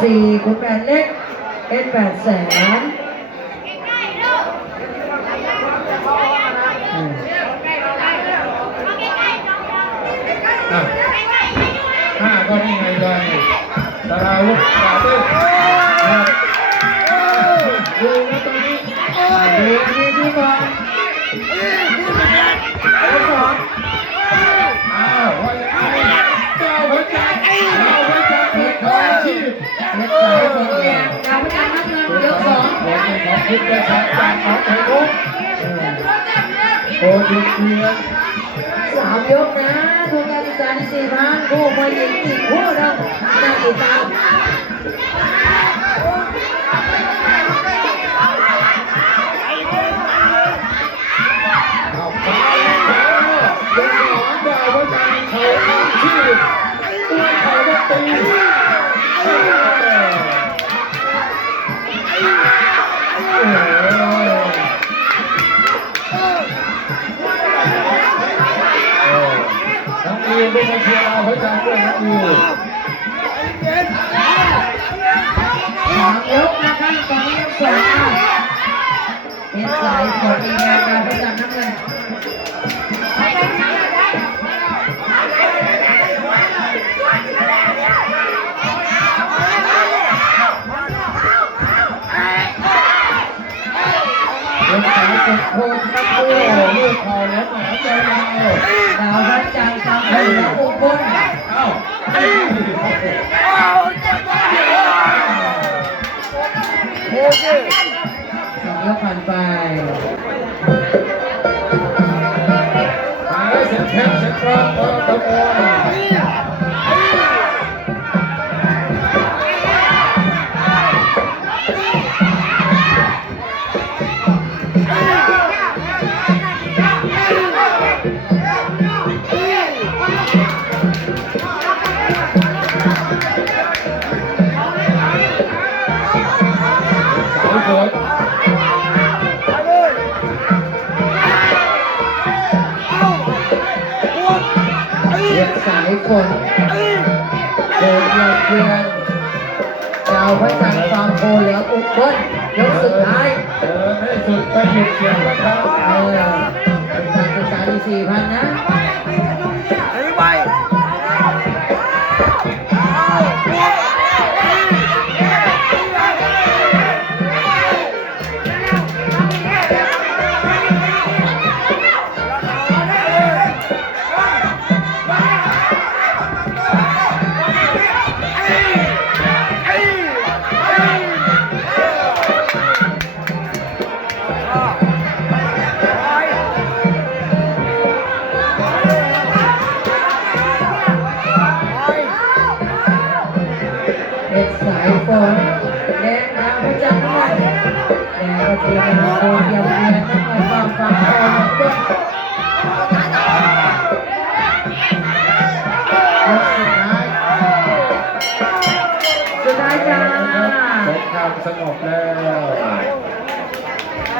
สี่คุณแปดเล็กเอ็ดแปดแสนอืมอะห้าก็นี่ไงเลยตาราวุฒิตาตึ้งดูนะตรงนี้ดูดีดีก่อนเอา คุณประชาการของไทยมุกโอ้ดุเดือดสามยกนะทุกการศึกษาที่สี่พันคู่มวยหญิงอีกคู่หนึงน่าติดตาม สองยกผ่านไปมาได้เสร็จแคปเสร็จกรอบพอตะโกน คนเดนเยือนเยือนดาวพระจันทร์ฟาร์มโคเหลือปุ๊บเบิ้ลยกสุดท้ายเออไม่สุดไปหยุดเกี่ยวกับเขาเออเป็นการศึกษาที่สี่พันนะ เป็นสายฝนแดงดาวพระจันทร์น้ำเงินแดงก็คือดาวโคเดียวเยือนน้ำเงินฟาร์มฟาร์มโคเหลืออุบลยกสุดท้ายสุดท้ายจ้าสงครามสงบแล้ว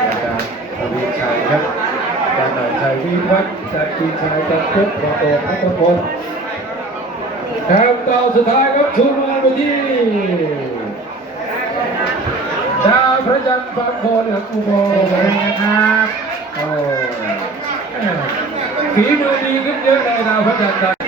อาจารย์ทวีชัยครับอาจารย์หน่อยชัยวิวัฒน์อาจารย์ปีชัยจันทุกรอโตพัฒพลแถวต่อ สุดท้ายครับชูมือไปที่ดาวพระจันทร์ฟ้าโคนครับอุโบโอเคนะครับโอ้แหม่ฝีมือดีขึ้นเยอะเลยดาวพระจันทร์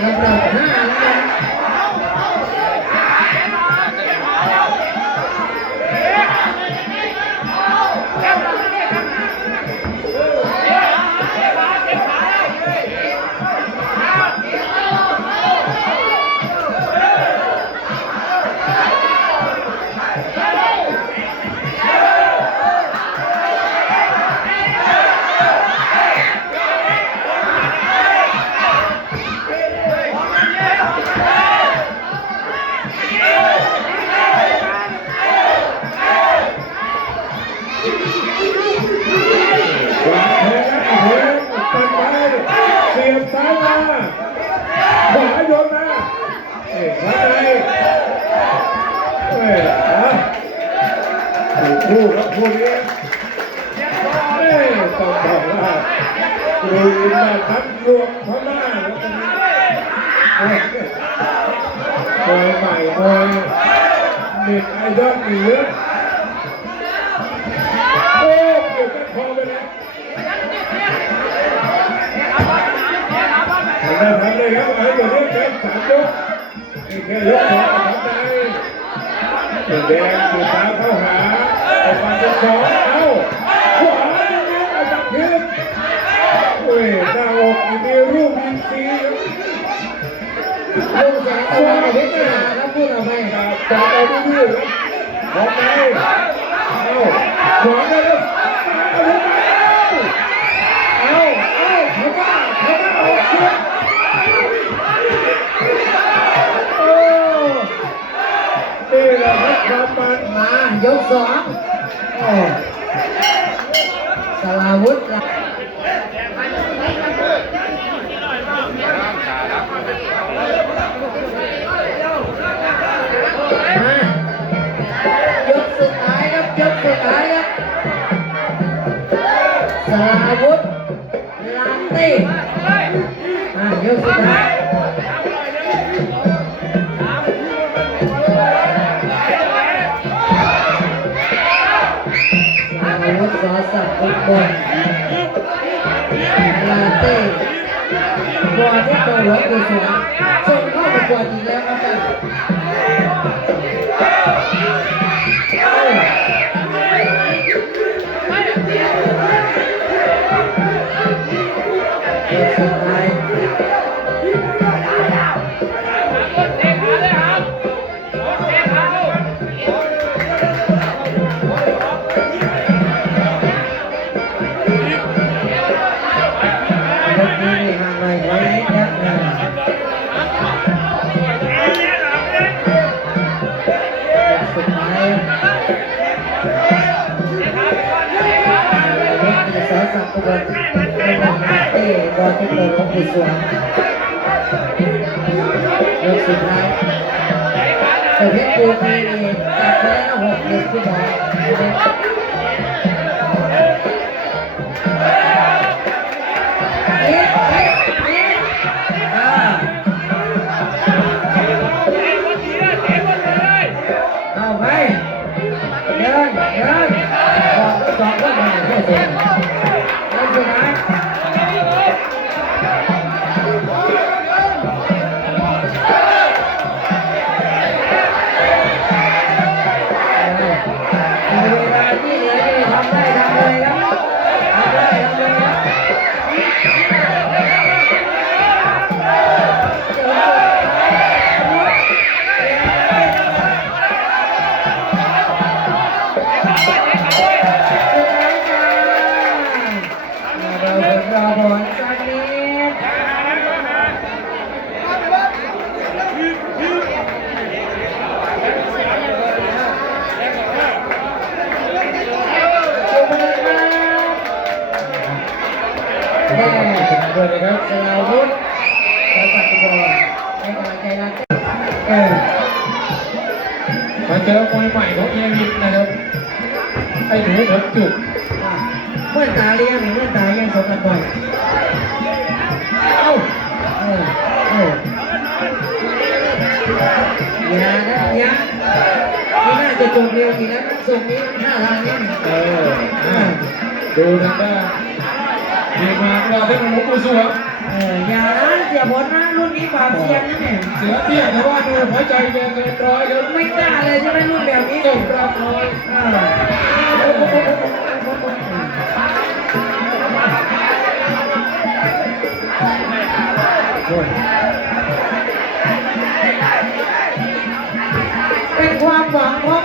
กร คู่ครับคู่นี้เอ้ยต้องบอกว่าดูอินมาทั้งรวมพม่าแล้วตอนนี้โอยมวยใหม่มวยเน็ตไอดอลเหนือโอ้เกี่ยวกันคอไปแล้วทำได้ทำเลยครับเอาเดี๋ยวนี้ครับสามยกแค่ยกสองทำได้แดงสืบตามเข้าหา ออกมาเป็นสองเอ้าขวาเลี้ยงออกมาคืนโอ้ยหน้าอกอีกมีรูปยิงซีลูกสงตะวันกับเพชรนาครับพูดออกไปจับจับเอาดื้อๆครับออกไปเอ้าขวาได้แล้วเอาลงไปเอ้าเอ้าเขาว่าเขาว่าออกคืนโอ้นี่แหละครับความมันมายกสอง สลาวุธละมายกสุดท้ายครับยกสุดท้ายครับสลาวุธลาเต้มายกสุดท้าย บอลลาเต้บัวที่ตัวหลวงปู่สวงส่งเข้าประกวดอีกแล้วครับ เต้บอลที่เปิดของผู้สวงยกสุดท้ายแต่เพชรปูมีนี่จับไปแล้วหกเด็กที่บอก ครับแม่ด้วยนะครับสลาวุธสายสัตว์บอลให้กำลังใจรักเออมาเจอมวยใหม่ของเอียวินนะครับไอ้หนูผมจุกเมื่อตาเลี้ยงหรือเมื่อตายังสมกันบ่อยเอ้าเออเอออย่านะอย่าไม่น่าจะจบเร็วอีกแล้วนะทรงนี้ท่าทางนี้เออดูทางด้าน ทีมงานเราท่านหลวงปู่สวงเอออย่านะเสียผลนะรุ่นนี้ปราบเซียนนะเนี่ยเสือเตี้ยแต่ว่าดูหัวใจแกเกินร้อยครับไม่กล้าเลยใช่ไหมรุ่นแบบนี้ส่งปราบน้อยอ่าเป็นความหวังของ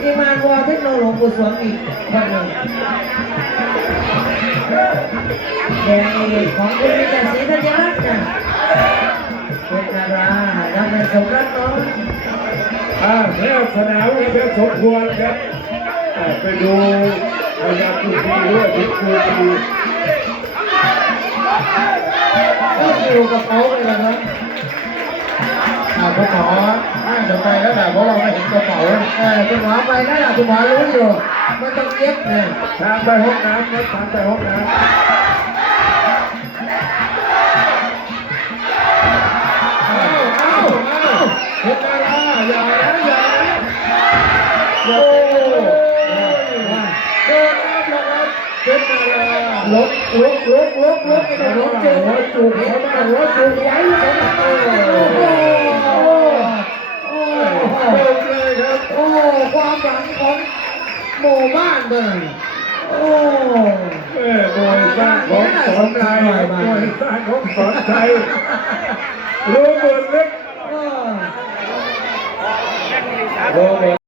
ทีมงานวอลเทคโนโลยีสวงอีกคนหนึ่ง แดงเอกของคุณวิจารศรีธัญรัตน์นะเป็นดาราดังในสมรักน้องอ่าแถวสนามก็เป็นสมควรครับไปดูพยายามดูดีด้วยดูดีดีก็อยู่กับเขาเลยนะครับ อาคุณหมอน่าจะไปแล้วแหละเพราะเราไม่เห็นกระเป๋าเออคุณหมอไปนั่นแหละคุณหมอรู้อยู่มันต้องเย็บเนี่ยทางไปห้องน้ำครับทางไปห้องน้ำเอาเอาเอาเห็นดาราอย่านะอย่านะโอ้โดนน้ำแล้วครับเป็นดารา ลุกลุกลุกลุกลุกไอ้หนูจุกหัวจุกเขามาหัวจุกไว้เลยโอ้โห โอ้โหโอ้ โหโดนเลยครับ โอ้ความหวังของหมู่บ้านเดินโอ้เออโดยสร้างของสอนใจโดยสร้างของสอนใจรู้หมดเล็กเออรู้หมด